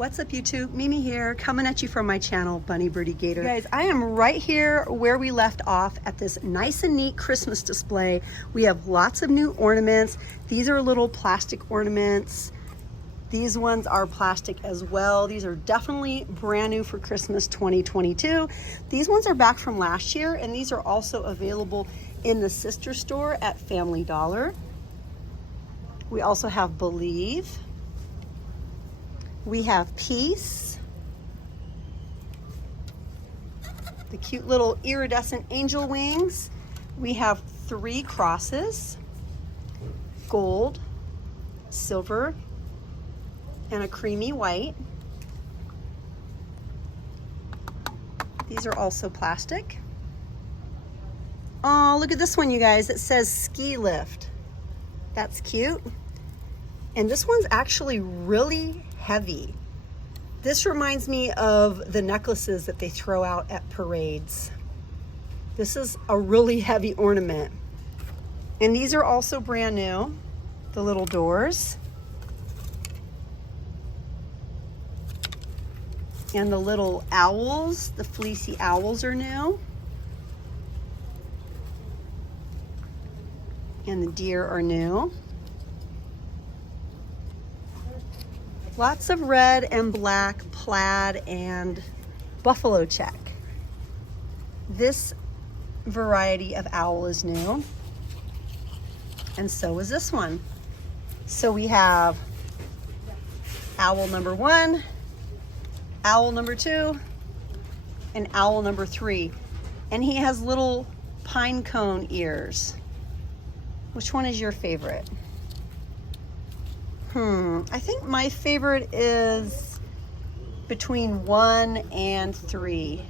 What's up YouTube? Mimi here, coming at you from my channel, Bunny Birdy Gator. Guys, I am right here where we left off at this nice and neat Christmas display. We have lots of new ornaments. These are little plastic ornaments. These ones are plastic as well. These are definitely brand new for Christmas 2022. These ones are back from last year, and these are also available in the sister store at Family Dollar. We also have Believe. We have Peace, the cute little iridescent angel wings. We have 3 crosses, gold, silver, and a creamy white. These are also plastic. Oh, look at this one, you guys. It says ski lift. That's cute. And this one's actually really heavy. This reminds me of the necklaces that they throw out at parades. This is a really heavy ornament. And these are also brand new, the little doors. And the little owls, the fleecy owls are new. And the deer are new. Lots of red and black, plaid, and buffalo check. This variety of owl is new, and so is this one. So we have owl number 1, owl number 2, and owl number 3. And he has little pine cone ears. Which one is your favorite? I think my favorite is between 1 and 3,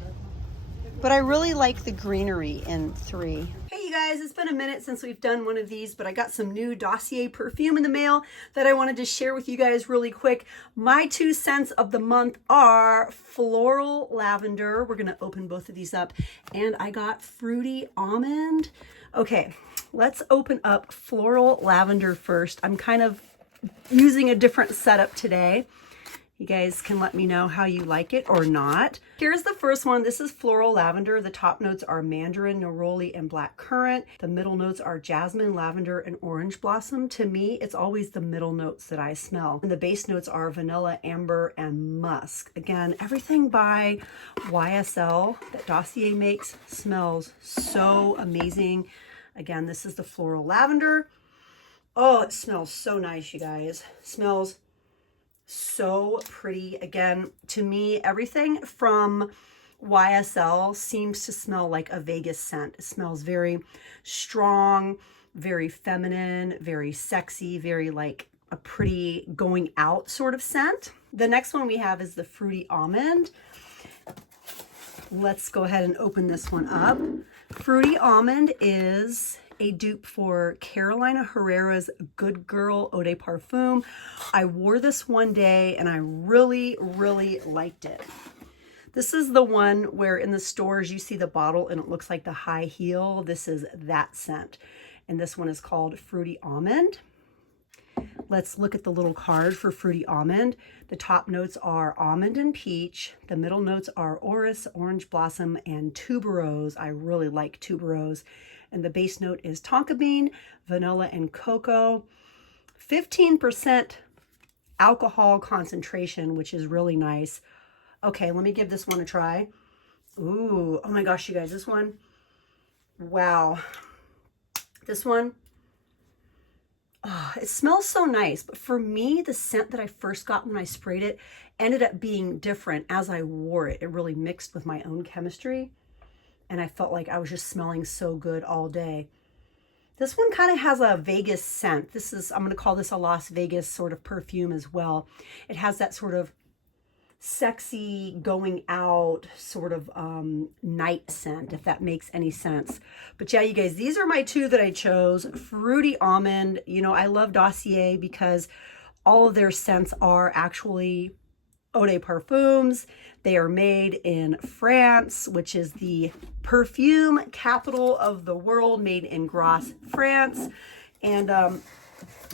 but I really like the greenery in 3. Hey you guys, it's been a minute since we've done one of these, but I got some new Dossier perfume in the mail that I wanted to share with you guys really quick. My 2 cents of the month are floral lavender. We're gonna open both of these up, and I got fruity almond. Okay, let's open up floral lavender first. I'm kind of using a different setup today. You guys can let me know how you like it or not. Here's the first one. This is floral lavender. The top notes are mandarin, neroli, and black currant. The middle notes are jasmine, lavender, and orange blossom. To me, it's always the middle notes that I smell. And the base notes are vanilla, amber, and musk. Again, everything by YSL that Dossier makes smells so amazing. Again, this is the floral lavender. Oh, it smells so nice, you guys. Smells so pretty. Again, to me, everything from YSL seems to smell like a Vegas scent. It smells very strong, very feminine, very sexy, very like a pretty going out sort of scent. The next one we have is the fruity almond. Let's go ahead and open this one up. Fruity almond is a dupe for Carolina Herrera's Good Girl Eau de Parfum. I wore this one day and I really, really liked it. This is the one where in the stores you see the bottle and it looks like the high heel. This is that scent. And this one is called Fruity Almond. Let's look at the little card for Fruity Almond. The top notes are almond and peach. The middle notes are orris, orange blossom, and tuberose. I really like tuberose. And the base note is tonka bean, vanilla, and cocoa. 15% alcohol concentration, which is really nice. Okay, let me give this one a try. Ooh, oh my gosh, you guys, this one, wow. This one, oh, it smells so nice. But for me, the scent that I first got when I sprayed it ended up being different as I wore it. It really mixed with my own chemistry. And I felt like I was just smelling so good all day. This one kind of has a Vegas scent. This is, I'm going to call this a Las Vegas sort of perfume as well. It has that sort of sexy going out sort of night scent, if that makes any sense. But yeah, you guys, these are my 2 that I chose. Fruity almond. You know, I love Dossier because all of their scents are actually eau de parfums. They are made in France, which is the perfume capital of the world, made in Grasse, France. And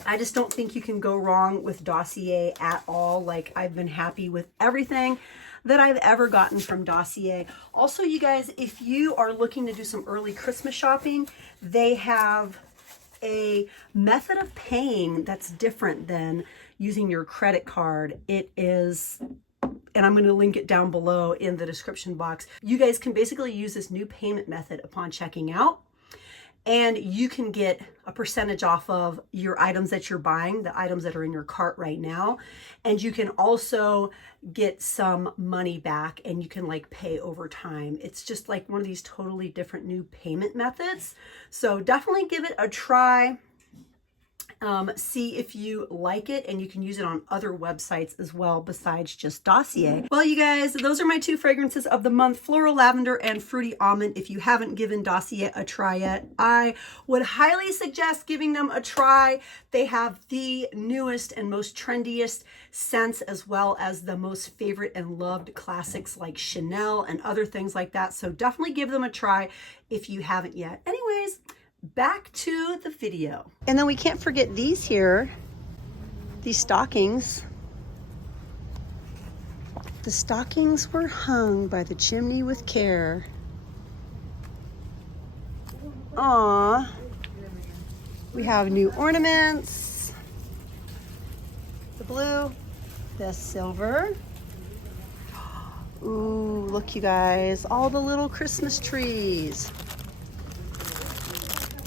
I just don't think you can go wrong with Dossier at all. Like, I've been happy with everything that I've ever gotten from Dossier. Also, you guys, if you are looking to do some early Christmas shopping, they have a method of paying that's different than using your credit card. It is, and I'm going to link it down below in the description box. You guys can basically use this new payment method upon checking out, and you can get a percentage off of your items that you're buying, the items that are in your cart right now. And you can also get some money back, and you can like pay over time. It's just like one of these totally different new payment methods. So definitely give it a try. See if you like it, and you can use it on other websites as well besides just Dossier. Well, you guys, those are my 2 fragrances of the month, Floral Lavender and Fruity Almond. If you haven't given Dossier a try yet, I would highly suggest giving them a try. They have the newest and most trendiest scents, as well as the most favorite and loved classics like Chanel and other things like that. So definitely give them a try if you haven't yet. Anyways, back to the video. And then we can't forget these here, these stockings. The stockings were hung by the chimney with care. Aww. We have new ornaments. The blue, the silver. Ooh, look you guys, all the little Christmas trees.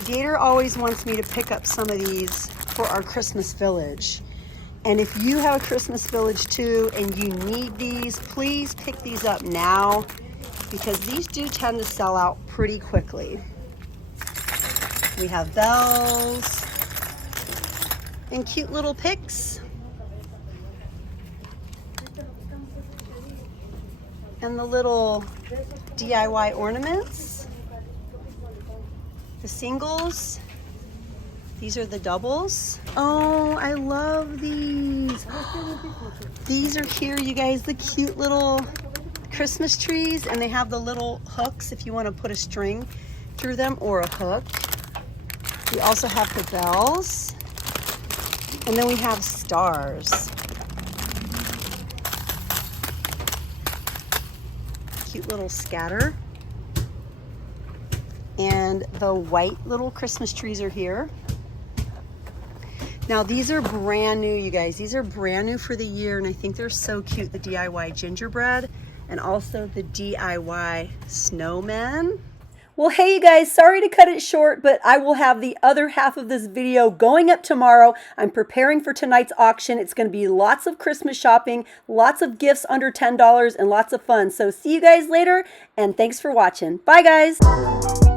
Gator always wants me to pick up some of these for our Christmas village. And if you have a Christmas village too and you need these, please pick these up now, because these do tend to sell out pretty quickly. We have bells and cute little picks. And the little DIY ornaments. The singles, these are the doubles. Oh, I love these. These are here, you guys, the cute little Christmas trees, and they have the little hooks if you want to put a string through them or a hook. We also have the bells, and then we have stars. Cute little scatter. And the white little Christmas trees are here. Now these are brand new, you guys. These are brand new for the year, and I think they're so cute. The DIY gingerbread and also the DIY snowmen. Well, hey you guys, sorry to cut it short, but I will have the other half of this video going up tomorrow. I'm preparing for tonight's auction. It's going to be lots of Christmas shopping, lots of gifts under $10, and lots of fun. So see you guys later, and thanks for watching. Bye guys.